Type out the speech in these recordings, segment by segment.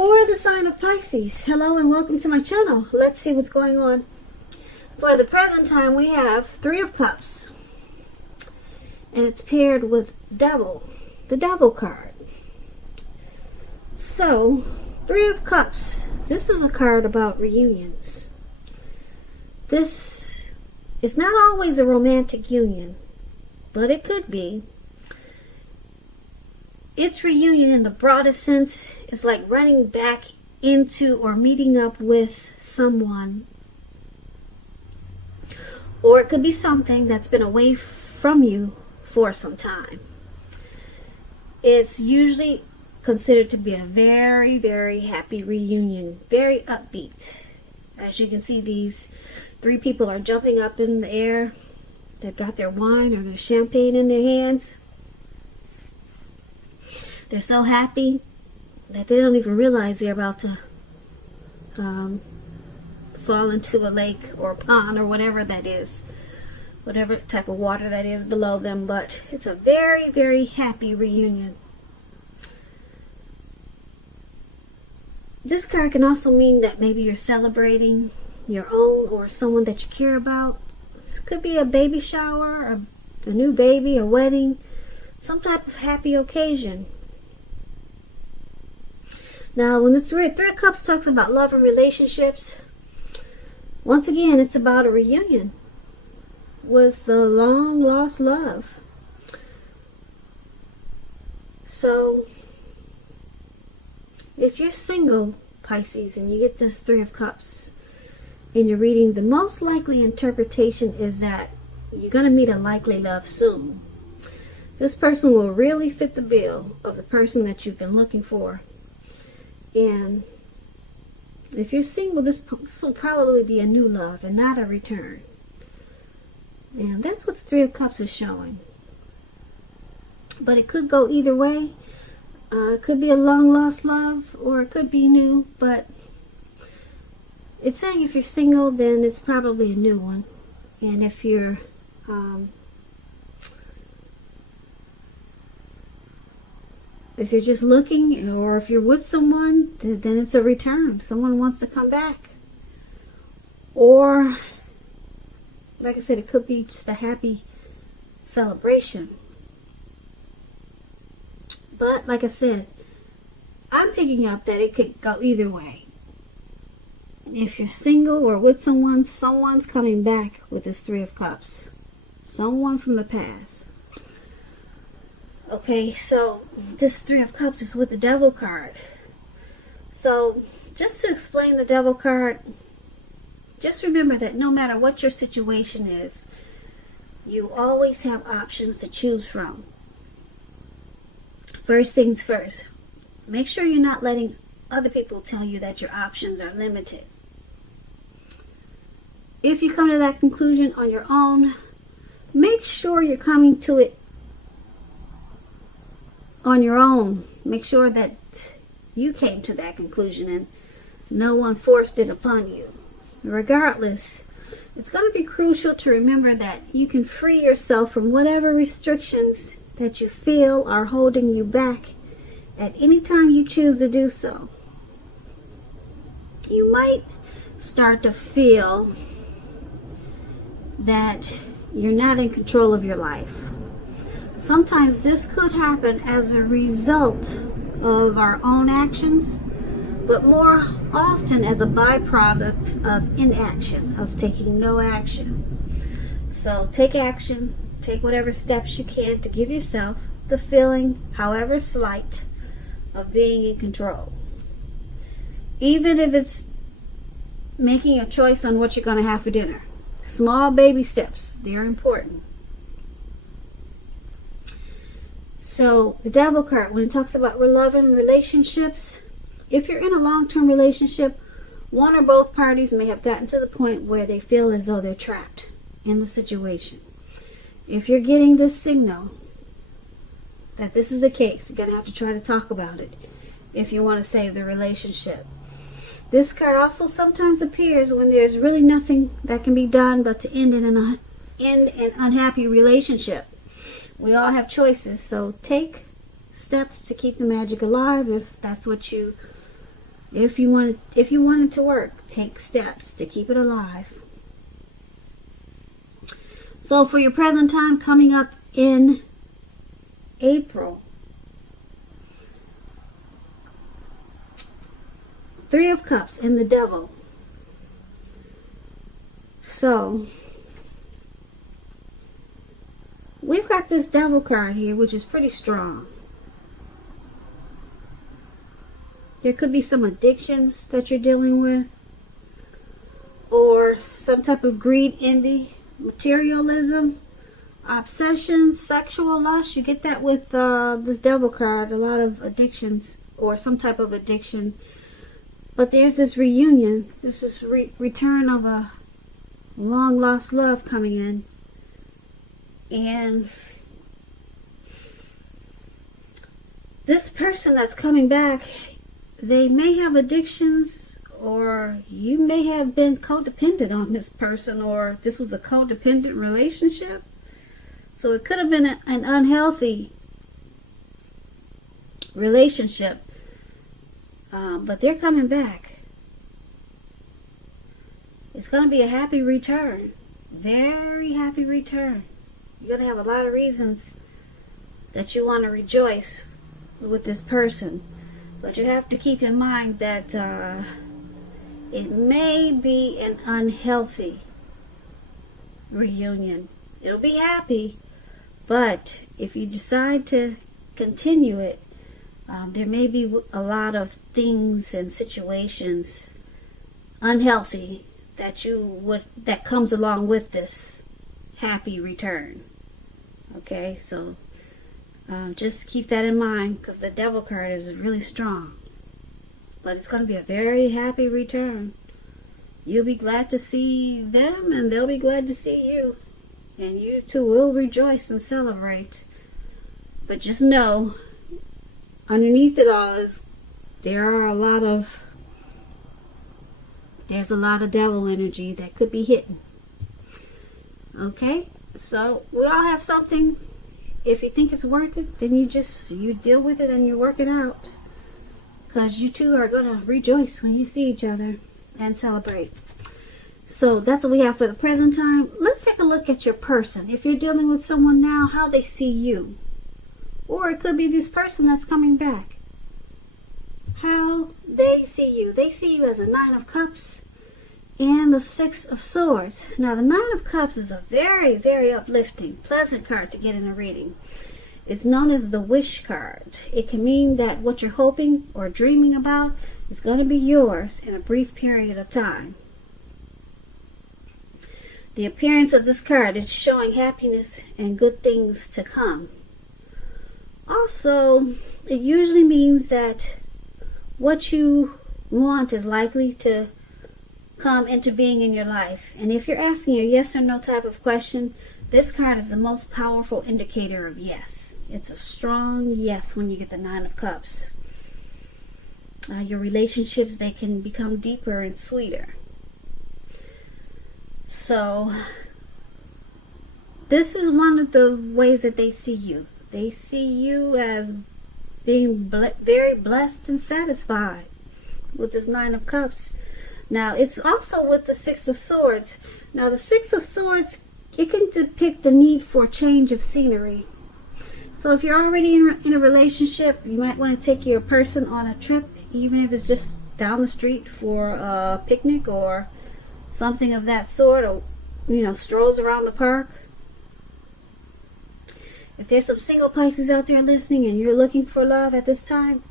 For the sign of Pisces, hello and welcome to my channel. Let's see what's going on. For the present time, we have Three of Cups, and it's paired with Devil, the Devil card. So, Three of Cups, this is a card about reunions. This is not always a romantic union, but it could be. Its reunion in the broadest sense is like running back into or meeting up with someone. Or it could be something that's been away from you for some time. It's usually considered to be a very, very happy reunion. Very upbeat. As you can see, these three people are jumping up in the air. They've got their wine or their champagne in their hands. They're so happy that they don't even realize they're about to fall into a lake or a pond or whatever that is. Whatever type of water that is below them. But it's a very, very happy reunion. This card can also mean that maybe you're celebrating your own or someone that you care about. This could be a baby shower, a new baby, a wedding, some type of happy occasion. Now, when the Three of Cups talks about love and relationships, once again, it's about a reunion with the long-lost love. So, if you're single, Pisces, and you get this Three of Cups in your reading, the most likely interpretation is that you're going to meet a likely love soon. This person will really fit the bill of the person that you've been looking for. And if you're single, this will probably be a new love and not a return. And that's what the Three of Cups is showing. But it could go either way. It could be a long lost love, or it could be new. But it's saying if you're single, then it's probably a new one. And if you're just looking, or if you're with someone, then it's a return. Someone wants to come back. Or, like I said, it could be just a happy celebration. But, like I said, I'm picking up that it could go either way. If you're single or with someone, someone's coming back with this Three of Cups. Someone from the past. Okay, so this Three of Cups is with the Devil card. So, just to explain the Devil card, just remember that no matter what your situation is, you always have options to choose from. First things first, make sure you're not letting other people tell you that your options are limited. If you come to that conclusion on your own, make sure you're coming to it on your own. Make sure that you came to that conclusion and no one forced it upon you. Regardless, it's going to be crucial to remember that you can free yourself from whatever restrictions that you feel are holding you back at any time you choose to do so. You might start to feel that you're not in control of your life. Sometimes this could happen as a result of our own actions, but more often as a byproduct of inaction, of taking no action. So take action, take whatever steps you can to give yourself the feeling, however slight, of being in control. Even if it's making a choice on what you're going to have for dinner. Small baby steps, they're important. So, the Devil card, when it talks about love and relationships, if you're in a long-term relationship, one or both parties may have gotten to the point where they feel as though they're trapped in the situation. If you're getting this signal that this is the case, you're going to have to try to talk about it if you want to save the relationship. This card also sometimes appears when there's really nothing that can be done but to end an unhappy relationship. We all have choices, so take steps to keep the magic alive if that's what you If you want it to work, take steps to keep it alive. So for your present time coming up in April, Three of Cups and the Devil. So we've got this Devil card here, which is pretty strong. There could be some addictions that you're dealing with, or some type of greed, envy, materialism, obsession, sexual lust. You get that with this Devil card, a lot of addictions or some type of addiction. But there's this reunion. This is return of a long lost love coming in. And this person that's coming back, they may have addictions, or you may have been codependent on this person, or this was a codependent relationship. So it could have been an unhealthy relationship. But they're coming back. It's going to be a happy return. Very happy return. You're going to have a lot of reasons that you want to rejoice with this person. But you have to keep in mind that it may be an unhealthy reunion. It'll be happy, but if you decide to continue it, there may be a lot of things and situations unhealthy that comes along with this happy return. Okay, so just keep that in mind, because the Devil card is really strong. But it's going to be a very happy return. You'll be glad to see them, and they'll be glad to see you. And you two will rejoice and celebrate. But just know, underneath it all there's a lot of devil energy that could be hidden. Okay, so we all have something. If you think it's worth it, then you deal with it and you work it out, because you two are going to rejoice when you see each other and celebrate. So that's what we have for the present time. Let's take a look at your person. If you're dealing with someone now, how they see you. Or it could be this person that's coming back. How they see you. They see you as a Nine of Cups and the Six of Swords. Now the Nine of Cups is a very, very uplifting, pleasant card to get in a reading. It's known as the wish card. It can mean that what you're hoping or dreaming about is going to be yours in a brief period of time. The appearance of this card is showing happiness and good things to come. Also, it usually means that what you want is likely to come into being in your life. And if you're asking a yes or no type of question, this card is the most powerful indicator of yes. It's a strong yes when you get the Nine of Cups. Your relationships, they can become deeper and sweeter. So, this is one of the ways that they see you. They see you as being very blessed and satisfied with this Nine of Cups. Now, it's also with the Six of Swords. Now, the Six of Swords, it can depict the need for change of scenery. So if you're already in a relationship, you might want to take your person on a trip, even if it's just down the street for a picnic or something of that sort, or strolls around the park. If there's some single Pisces out there listening and you're looking for love at this time,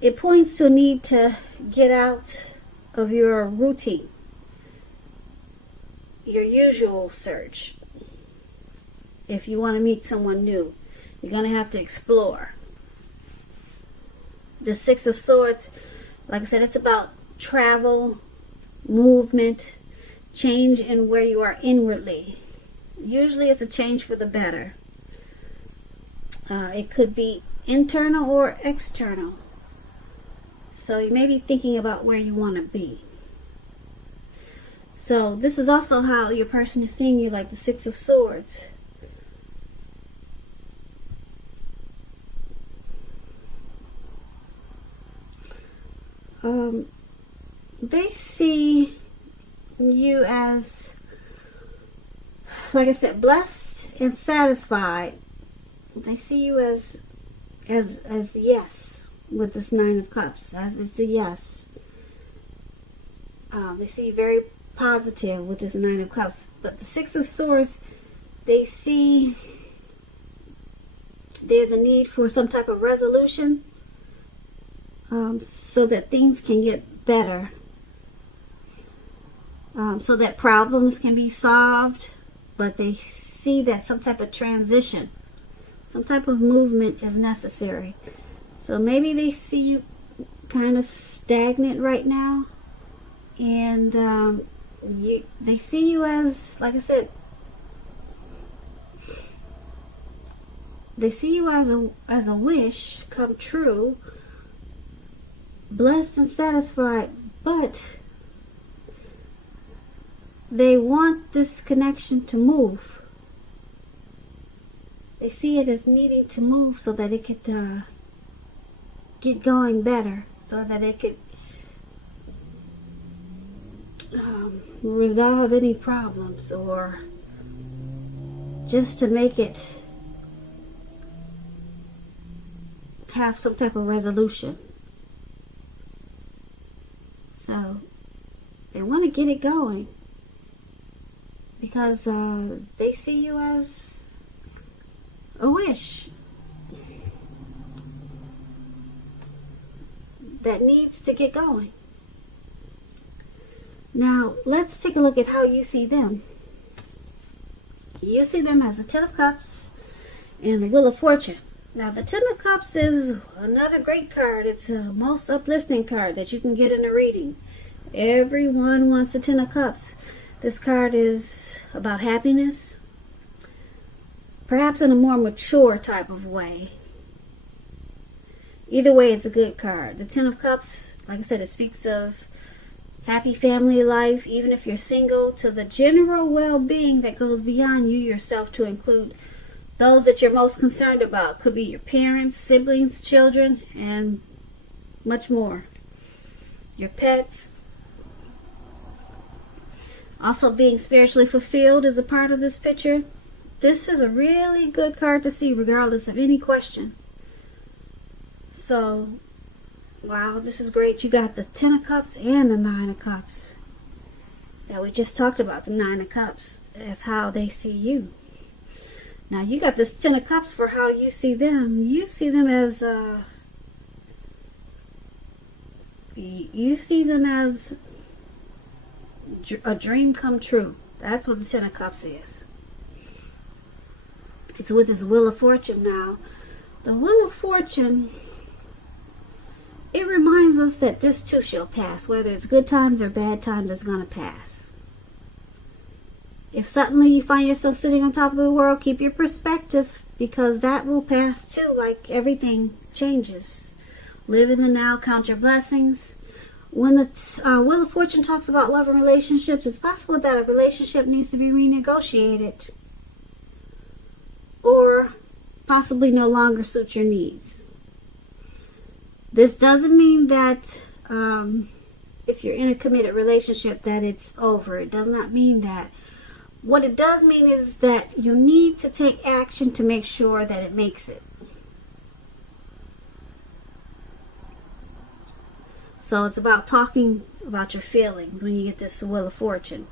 it points to a need to get out of your routine, your usual search. If you want to meet someone new, you're going to have to explore. The Six of Swords, like I said, it's about travel, movement, change in where you are inwardly. Usually it's a change for the better. It could be internal or external. So you may be thinking about where you want to be. So this is also how your person is seeing you, like the Six of Swords. They see you as, like I said, blessed and satisfied. They see you as yes with this Nine of Cups, as it's a yes. They see you very positive with this Nine of Cups. But the Six of Swords, they see there's a need for some type of resolution, so that things can get better, so that problems can be solved. But they see that some type of transition, some type of movement is necessary. So maybe they see you kind of stagnant right now, and they see you as, like I said, they see you as a wish come true, blessed and satisfied, but they want this connection to move. They see it as needing to move so that it could get going better, so that it could resolve any problems, or just to make it have some type of resolution. So they want to get it going because they see you as a wish that needs to get going. Now let's take a look at how you see them. You see them as the Ten of Cups and the Wheel of Fortune. Now the Ten of Cups is another great card. It's a most uplifting card that you can get in a reading. Everyone wants the Ten of Cups. This card is about happiness, perhaps in a more mature type of way. Either way, it's a good card. The Ten of Cups, like I said, it speaks of happy family life, even if you're single, to the general well-being that goes beyond you yourself, to include those that you're most concerned about. Could be your parents, siblings, children, and much more. Your pets. Also, being spiritually fulfilled is a part of this picture. This is a really good card to see regardless of any question. So, wow, this is great. You got the Ten of Cups and the Nine of Cups. Now, we just talked about the Nine of Cups as how they see you. Now, you got this Ten of Cups for how you see them. You see them as a dream come true. That's what the Ten of Cups is. It's with this Wheel of Fortune now. The Wheel of Fortune, it reminds us that this too shall pass. Whether it's good times or bad times, it's going to pass. If suddenly you find yourself sitting on top of the world, keep your perspective, because that will pass too, like everything changes. Live in the now, count your blessings. When the Wheel of Fortune talks about love and relationships, it's possible that a relationship needs to be renegotiated or possibly no longer suit your needs. This doesn't mean that if you're in a committed relationship that it's over. It does not mean that. What it does mean is that you need to take action to make sure that it makes it. So it's about talking about your feelings when you get this Wheel of Fortune.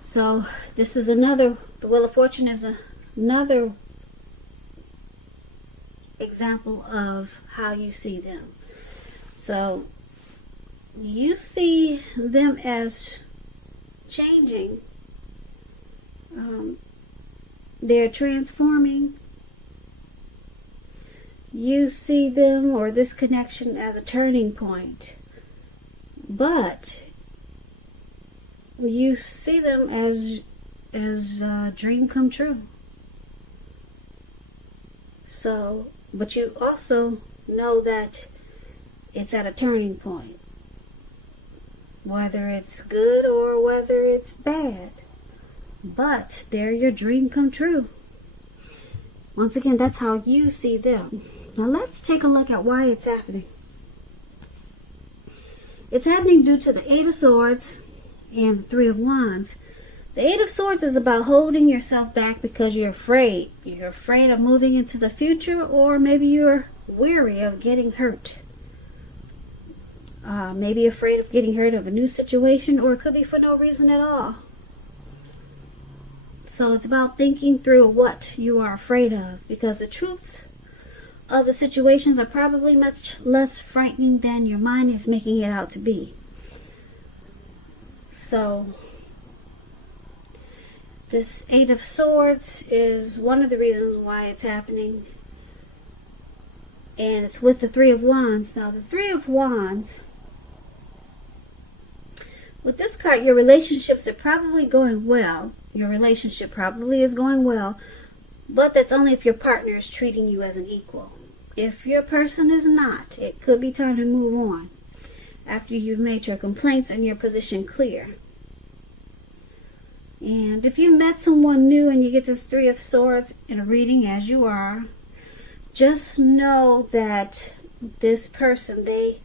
So this is the Wheel of Fortune is another example of how you see them. So you see them as changing. They're transforming. You see them, or this connection, as a turning point. But you see them as a dream come true. So, but you also know that it's at a turning point. Whether it's good or whether it's bad. But they're your dream come true. Once again, that's how you see them. Now let's take a look at why it's happening. It's happening due to the Eight of Swords and the Three of Wands. The Eight of Swords is about holding yourself back because you're afraid. You're afraid of moving into the future, or maybe you're weary of getting hurt. Maybe afraid of getting hurt of a new situation, or it could be for no reason at all. So it's about thinking through what you are afraid of, because the truth of the situations are probably much less frightening than your mind is making it out to be. So this Eight of Swords is one of the reasons why it's happening. And it's with the Three of Wands. Now the Three of Wands, with this card, your relationships are probably going well. Your relationship probably is going well, but that's only if your partner is treating you as an equal. If your person is not, it could be time to move on after you've made your complaints and your position clear. And if you met someone new and you get this Three of Swords in a reading, as you are, just know that this person, they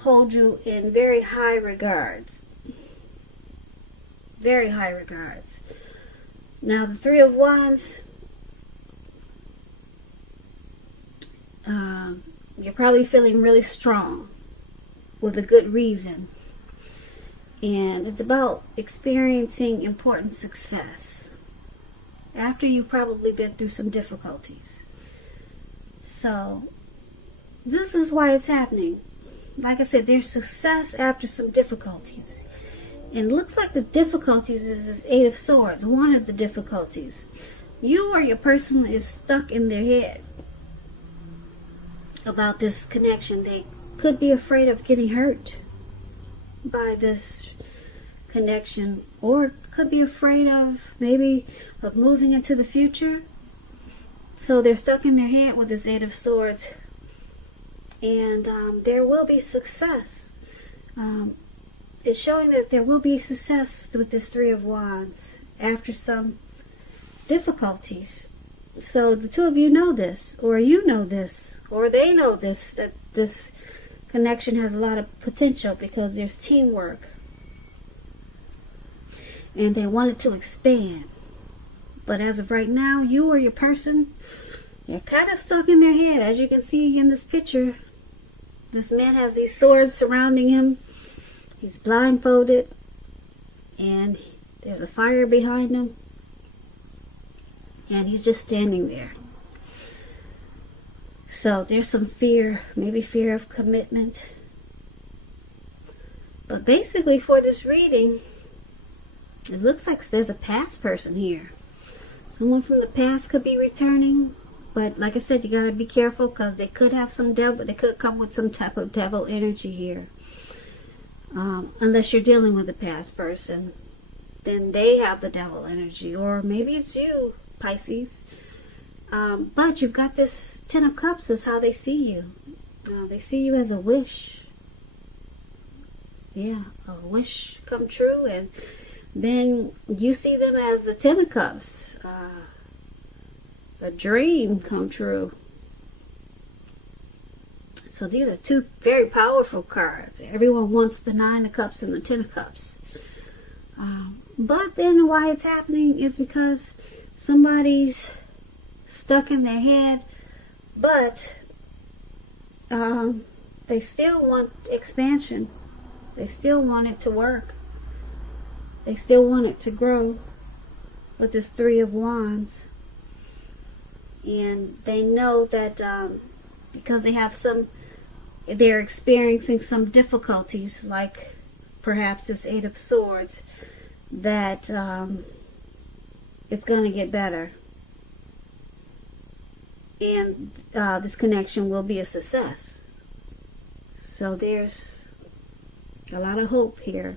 hold you in very high regards. Very high regards. Now the Three of Wands, you're probably feeling really strong with a good reason. And it's about experiencing important success after you've probably been through some difficulties. So this is why it's happening. Like I said, there's success after some difficulties. And it looks like the difficulties is this Eight of Swords. One of the difficulties. You or your person is stuck in their head about this connection. They could be afraid of getting hurt by this connection, or could be afraid of maybe of moving into the future. So they're stuck in their head with this Eight of Swords. And there will be success. It's showing that there will be success with this Three of Wands after some difficulties. So the two of you know this, or you know this, or they know this, that this connection has a lot of potential because there's teamwork. And they want it to expand. But as of right now, you or your person, you're kind of stuck in their head. As you can see in this picture, this man has these swords surrounding him. He's blindfolded, and there's a fire behind him, and he's just standing there. So there's some fear, maybe fear of commitment. But basically for this reading, it looks like there's a past person here. Someone from the past could be returning, but like I said, you gotta be careful because they could have some devil. They could come with some type of devil energy here. Unless you're dealing with a past person, then they have the devil energy, or maybe it's you, Pisces. But you've got this Ten of Cups is how they see you. They see you as a wish. Yeah, a wish come true, and then you see them as the Ten of Cups, a dream come true. So these are two very powerful cards. Everyone wants the Nine of Cups and the Ten of Cups. But then why it's happening is because somebody's stuck in their head, but they still want expansion. They still want it to work. They still want it to grow with this Three of Wands. And they know that because they have they're experiencing some difficulties, like perhaps this Eight of Swords, that it's going to get better. And this connection will be a success. So there's a lot of hope here.